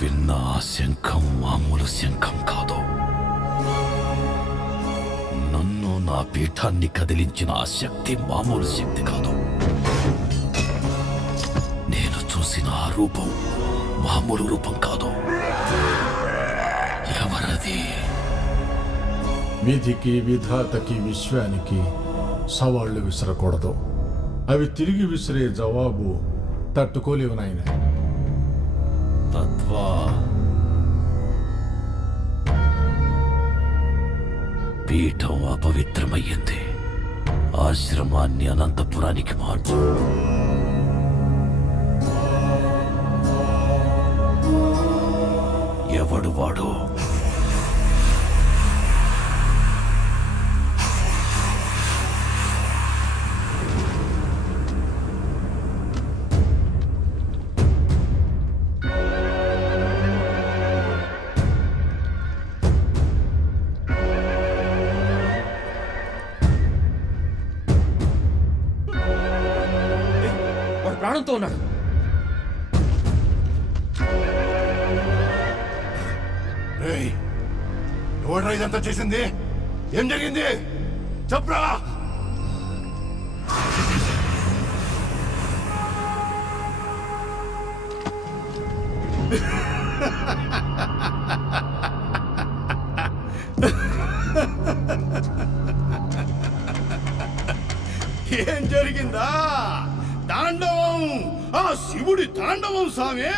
విన్న ఆ శంఖం మామూలు శంఖం కాదు. నన్ను నా పీఠాన్ని కదిలించిన ఆ శక్తి మామూలు శక్తి కాదు. నేను చూసిన ఆ రూపం మామూలు రూపం కాదు. ఎవరది? విధికి, విధాతకి, విశ్వానికి సవాళ్లు విసరకూడదు. అవి తిరిగి విసిరే జవాబు తట్టుకోలేవు నాయన. తత్వా, పీఠం అపవిత్రమయ్యింది. ఆశ్రమాన్ని అనంతపురానికి మార్చు. ఎవడు వాడు? ప్రాణంతో ఉన్నాడు. ఎవడ్రా ఇదంతా చేసింది? ఏం జరిగింది చెప్పరా? ఏం జరిగిందా? తాండవం, ఆ శివుడి తాండవం సామే.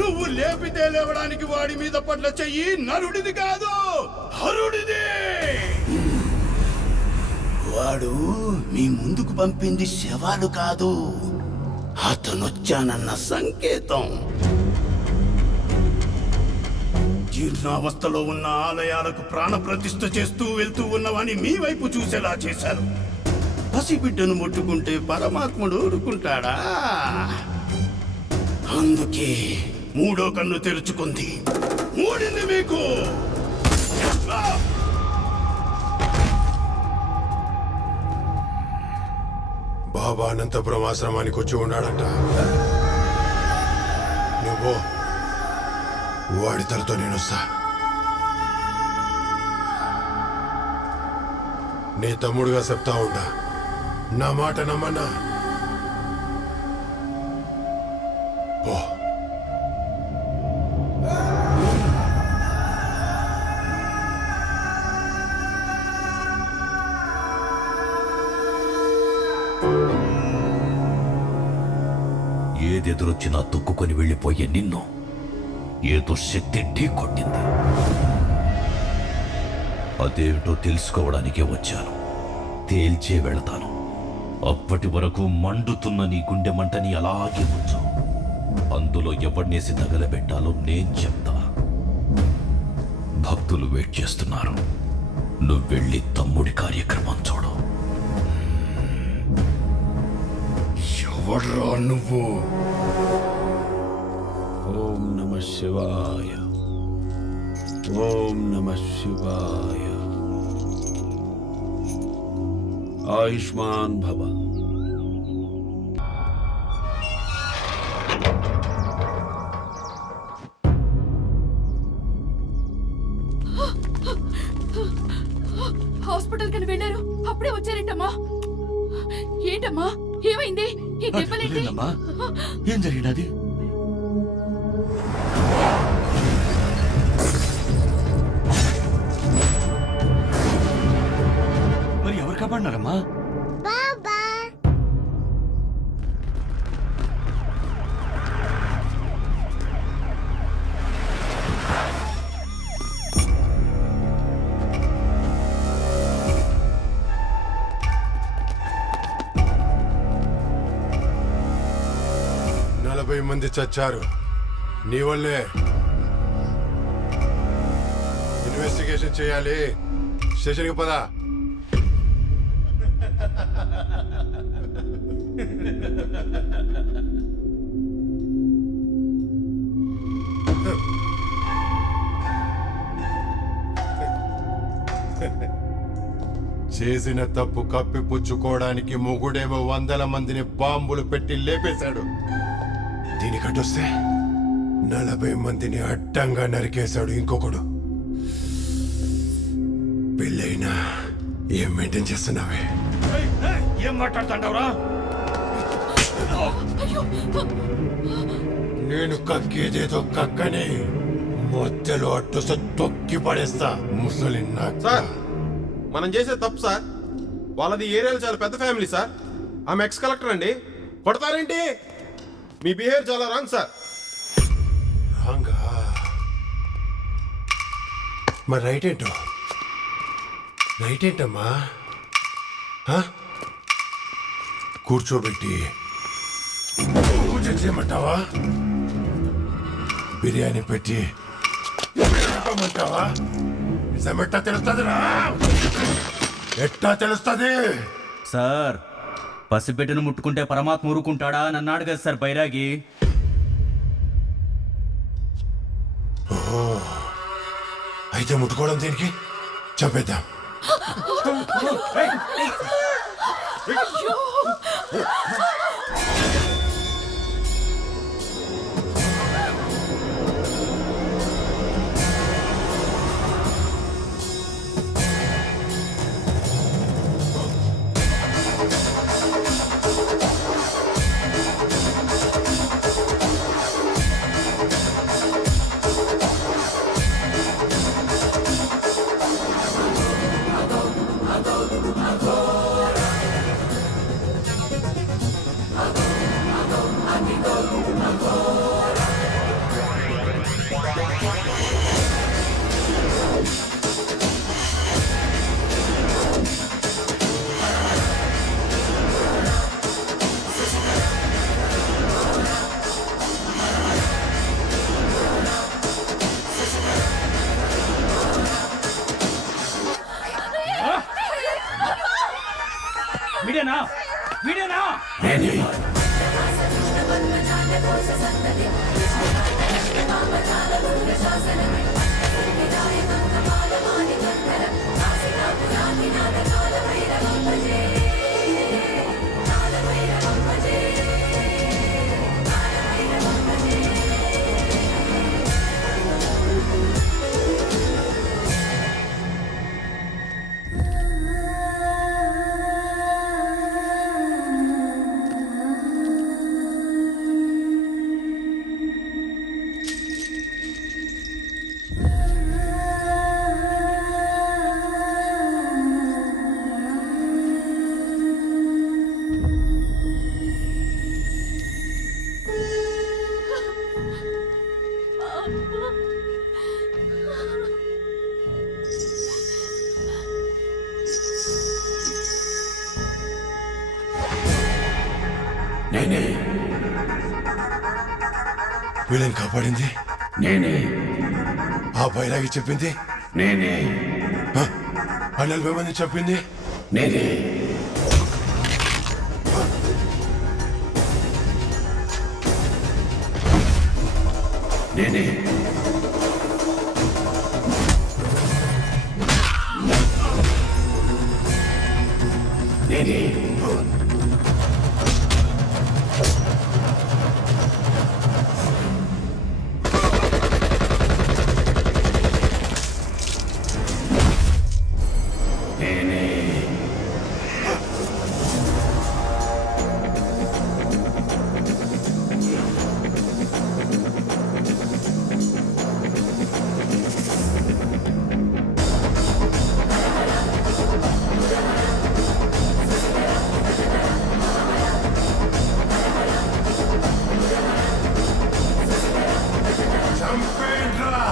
నువ్వు లేపితే లేవడానికి వాడి మీద పట్ల చెయ్యి నరుడిది కాదు, హరుడిది. వాడు మీ ముందుకు పంపింది శవాలు కాదు, అతనొచ్చానన్న సంకేతం. జీర్ణావస్థలో ఉన్న ఆలయాలకు ప్రాణ ప్రతిష్ఠ చేస్తూ వెళ్తూ ఉన్నవాని మీ వైపు చూసేలా చేశారు. పసిబిడ్డను ముట్టుకుంటే పరమాత్ముడు ఊరుకుంటాడా? అందుకే మూడో కన్ను తెరుచుకుంది. మూడింది మీకు. బాబా అనంతపురం ఆశ్రమానికి వచ్చి ఉన్నాడంట. నువ్వు వాడి తలతో నేనొస్తా. నీ తమ్ముడుగా చెప్తా ఉండా, నా మాట నమ్మన్నా. ఓ ఏదెదురొచ్చినా తొక్కుకొని వెళ్ళిపోయే నిన్ను ఏదో శక్తి ఢీ కొట్టింది. అదేమిటో తెలుసుకోవడానికే వచ్చాను. తేల్చే వెళతాను. అప్పటి వరకు మండుతున్న నీ గుండె మంటని అలాగే ఉంచు. అందులో ఎవరినేసి తగలబెట్టాలో నేను చెప్తా. భక్తులు వెయిట్ చేస్తున్నారు. నువ్వు వెళ్ళి తమ్ముడి కార్యక్రమం చూడు. ఎవడ్రా నువ్వు? ఓం నమ శివాయ, ఓం నమ శివాయ. ఆయుష్మాన్ భవ. హాస్పిటల్ కని వెళ్ళారు, అప్పుడే వచ్చారేంటమ్మా? ఏంటమ్మా ఏమైంది? ఈ దెబ్బలేంటి? ఏం జరిగినది? మరి ఎవరు కాపాడినారమ్మా? మంది చచ్చారు నీ వల్లే. ఇన్వెస్టిగేషన్ చేయాలి. స్టేషన్కి పదా. చేసిన తప్పు కప్పిపుచ్చుకోవడానికి మొగుడేమో 100 మందిని బాంబులు పెట్టి లేపేశాడు. దీనికట్టొస్తే 40 మందిని అడ్డంగా నరికేశాడు ఇంకొకడు. పెళ్ళైనా ఏం మెయింటైన్ చేస్తున్నావే? ఏం మాట్లాడుతుండవురా? నేను కక్కేదేదో కక్కని మధ్యలో అడ్డు తొక్కి పడేస్తా ముసలి సార్ మనం చేసే తప్పు సార్. వాళ్ళది ఏరియాలో చాలా పెద్ద ఫ్యామిలీ సార్. ఆమె ఎక్స్ కలెక్టర్ అండి. కొడతారేంటి? మీ బిహేవియర్ చాలా రాంగ్ సార్. రాంగా? మరి రైట్ ఏంటో? రైట్ ఏంటమ్మా? ఆ? కూర్చోబెట్టి పూజ చేయమంటావా? బిర్యానీ పెట్టి చెప్పమంటావా? నిజమెట్టా తెలుస్తుందిరా? ఎట్టా తెలుస్తుంది? సార్ పసిబిడ్డను ముట్టుకుంటే పరమాత్మ ఊరుకుంటాడా అని అన్నాడు కదా సార్ బైరాగి. అయితే ముట్టుకోవడం దేనికి? చంపేద్దాం. వీడేనా వీడేనా? నేనే. వీళ్ళని కాపాడింది నేనే. ఆ బైరాగి చెప్పింది నేనే. ఆ 40 మంది చెప్పింది నేనే. నేనే. నేనే. చంపేండ్రా.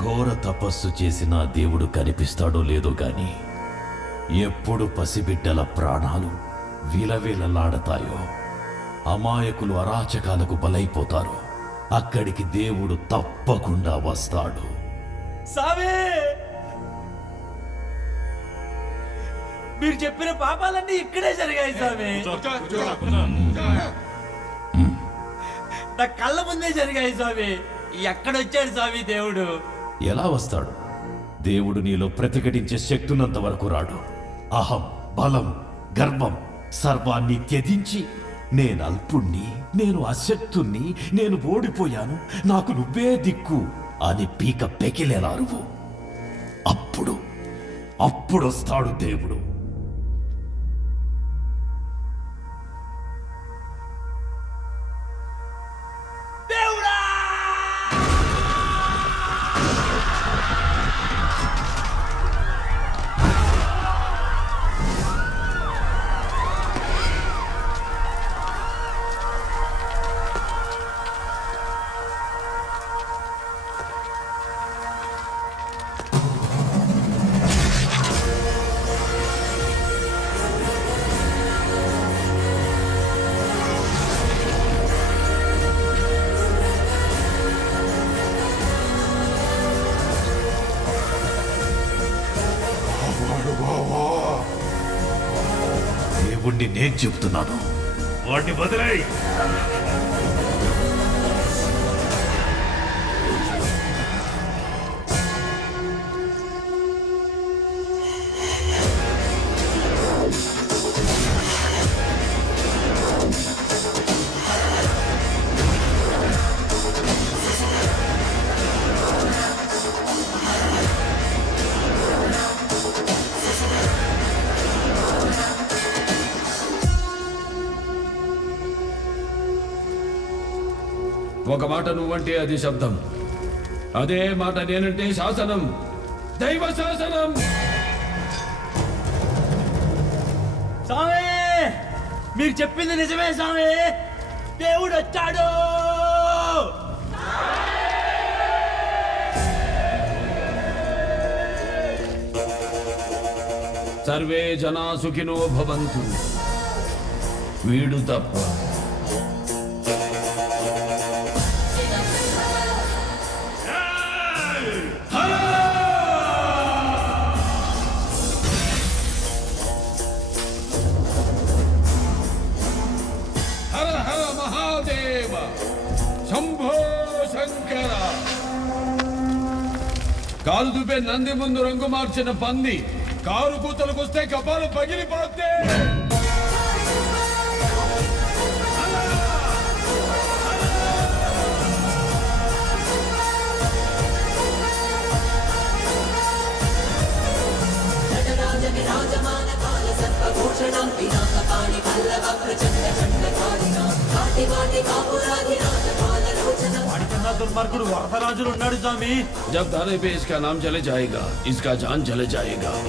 ఘోర తపస్సు చేసిన దేవుడు కనిపిస్తాడో లేదో గాని ఎప్పుడు పసిబిడ్డల ప్రాణాలు విలవిలలాడతాయో, అమాయకులు అరాచకాలకు బలైపోతారో అక్కడికి దేవుడు తప్పకుండా వస్తాడు. సామే మీరు చెప్పిన పాపాలన్నీ ఇక్కడే జరిగాయి సామే. నా కళ్ళ ముందే జరిగాయి స్వామి. ఎక్కడొచ్చాడు స్వామి దేవుడు? ఎలా వస్తాడు? దేవుడు నీలో ప్రతిఘటించే శక్తున్నంత వరకు రాడు. అహం, బలం, గర్వం సర్వాన్ని త్యజించి నేను అల్పుణ్ణి, నేను అశక్తుణ్ణి, నేను ఓడిపోయాను, నాకు నువ్వే దిక్కు అని పీక పెకిలేలా అరువు. అప్పుడొస్తాడు దేవుడు. దేవుణ్ణి నేను చెప్తున్నాను, వాడిని వదిలేయ్. ఒక మాట నువ్వంటే అది శబ్దం, అదే మాట నేనంటే శాసనం, దైవ శాసనం. స్వామి, మీరు చెప్పింది నిజమే స్వామి, దేవుడు వచ్చాడు. సర్వే జనా సుఖినో భవంతు. వీడు తప్ప. శంభో శంకర. కాలు దుపే నంది ముందు రంగు మార్చిన పంది కారు కూతలకొస్తే కపాలు పగిలిపోతే. దుర్మార్గుడు వరదరాజులు ఉన్నాడు స్వామి. जब दाने पे इसका नाम चले जाएगा, इसका जान चले जाएगा.